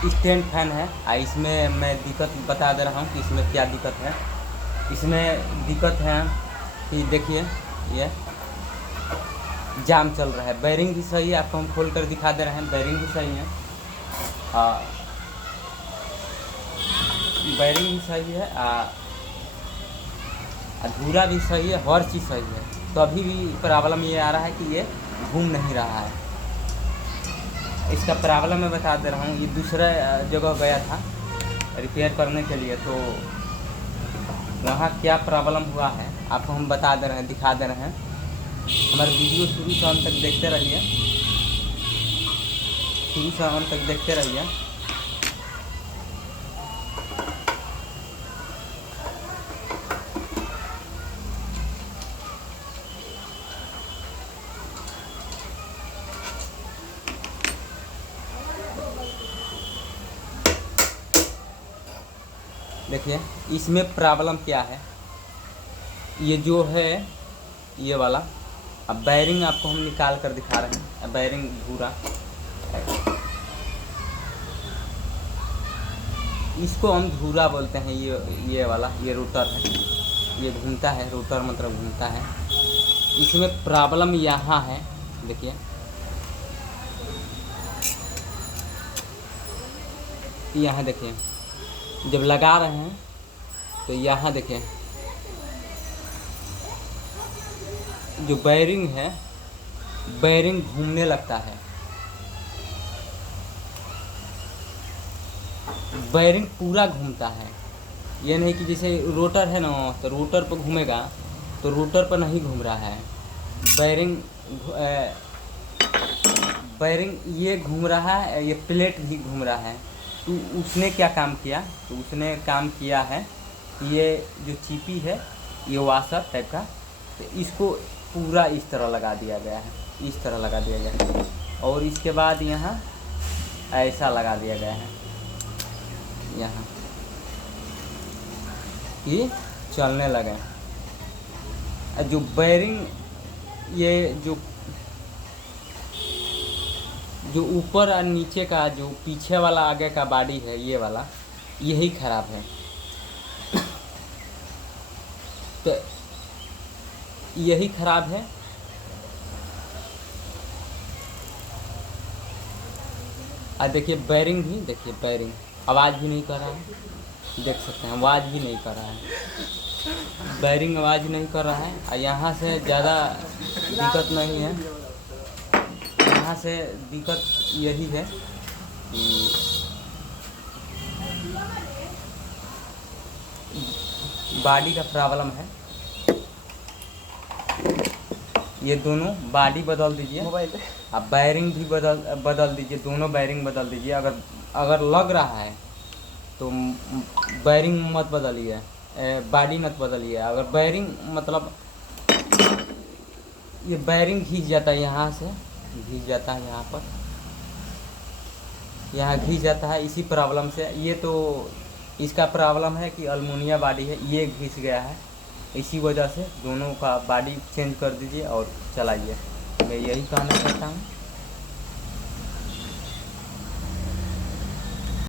Stand fan है। इसमें मैं दिक्कत बता दे रहा हूँ कि इसमें क्या दिक्कत है। इसमें दिक्कत है कि देखिए ये जाम चल रहा है। बैरिंग भी सही है, आपको हम खोल कर दिखा दे रहे हैं, बैरिंग भी सही है। बैरिंग भी सही है, धूरा भी सही है, हर चीज़ सही है। तो अभी भी प्रॉब्लम ये आ रहा है कि ये घूम नहीं रहा है। इसका प्रॉब्लम मैं बता दे रहा हूँ। ये दूसरा जगह गया था रिपेयर करने के लिए, तो वहाँ क्या प्रॉब्लम हुआ है आपको हम बता दे रहे हैं, दिखा दे रहे हैं। हमारे वीडियो शुरू से अंत तक देखते रहिए, शुरू से अंत तक देखते रहिए। देखिए इसमें प्रॉब्लम क्या है। ये जो है ये वाला, अब बैरिंग आपको हम निकाल कर दिखा रहे हैं। बैरिंग भूरा, इसको हम धूरा बोलते हैं। ये वाला ये रोटर है, ये घूमता है, रोटर मतलब घूमता है। इसमें प्रॉब्लम यहाँ है, देखिए यहाँ देखिए जब लगा रहे हैं तो यहाँ देखिए जो बैरिंग है, बैरिंग घूमने लगता है। बैरिंग पूरा घूमता है, ये नहीं कि जैसे रोटर है ना तो रोटर पर घूमेगा, तो रोटर पर नहीं घूम रहा है। बैरिंग बैरिंग ये घूम रहा है, ये प्लेट भी घूम रहा है। तो उसने क्या काम किया, तो उसने काम किया है ये जो चीपी है, ये वाशर टाइप का, तो इसको पूरा इस तरह लगा दिया गया है, इस तरह लगा दिया गया है। और इसके बाद यहाँ ऐसा लगा दिया गया है, यहाँ ये चलने लगे। जो बैरिंग ये जो ऊपर और नीचे का जो पीछे वाला आगे का बॉडी है, ये वाला यही खराब है। तो यही खराब है। देखिए बैरिंग भी, देखिए बैरिंग आवाज़ भी नहीं कर रहा है, देख सकते हैं आवाज़ भी नहीं कर रहा है। बैरिंग आवाज़ नहीं कर रहा है। और यहाँ से ज़्यादा दिक्कत नहीं है, यहाँ से दिक्कत यही है कि बॉडी का प्रॉब्लम है। ये दोनों बॉडी बदल दीजिए, अब बैरिंग भी बदल दीजिए, दोनों बैरिंग बदल दीजिए। अगर लग रहा है तो बैरिंग मत बदलिए, बॉडी मत बदलिए। अगर बैरिंग मतलब ये बैरिंग घिस जाता है, यहाँ से घिस जाता है, यहाँ पर यहाँ घिस जाता है इसी प्रॉब्लम से। ये तो इसका प्रॉब्लम है कि अल्मुनिया बॉडी है, ये घिस गया है, इसी वजह से दोनों का बॉडी चेंज कर दीजिए और चलाइए। मैं यही कहना चाहता हूँ।